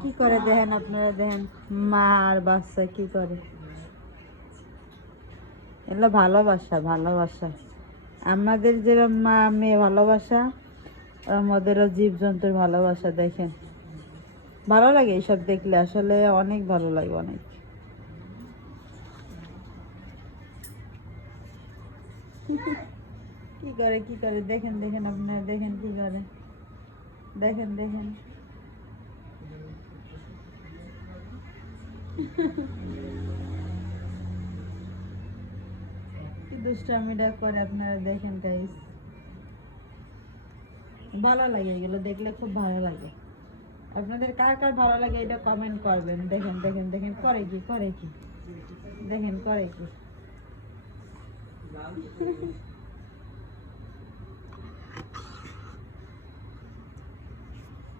কি করে দেখেন আপনারা, দেখেন মা আর বাচ্চা কি করে। এগুলো ভালোবাসা, ভালোবাসা। আমাদের যেরকম মা মেয়ে ভালোবাসা, আমাদেরও জীবজন্তুর ভালোবাসা। দেখেন ভালো লাগে এইসব দেখলে, আসলে অনেক ভালো লাগে, অনেক। কি করে কি করে দেখেন, দেখেন আপনারা, দেখেন কি করে, দেখেন দেখেন। কি দুষ্টামিটা করে আপনারা দেখেন গাইস। ভালো লাগে এগুলো দেখলে, খুব ভালো লাগে। আপনাদের কার কার ভালো লাগে এটা কমেন্ট করবেন। দেখেন দেখেন দেখেন করে কি, করে কি, দেখেন করে কি।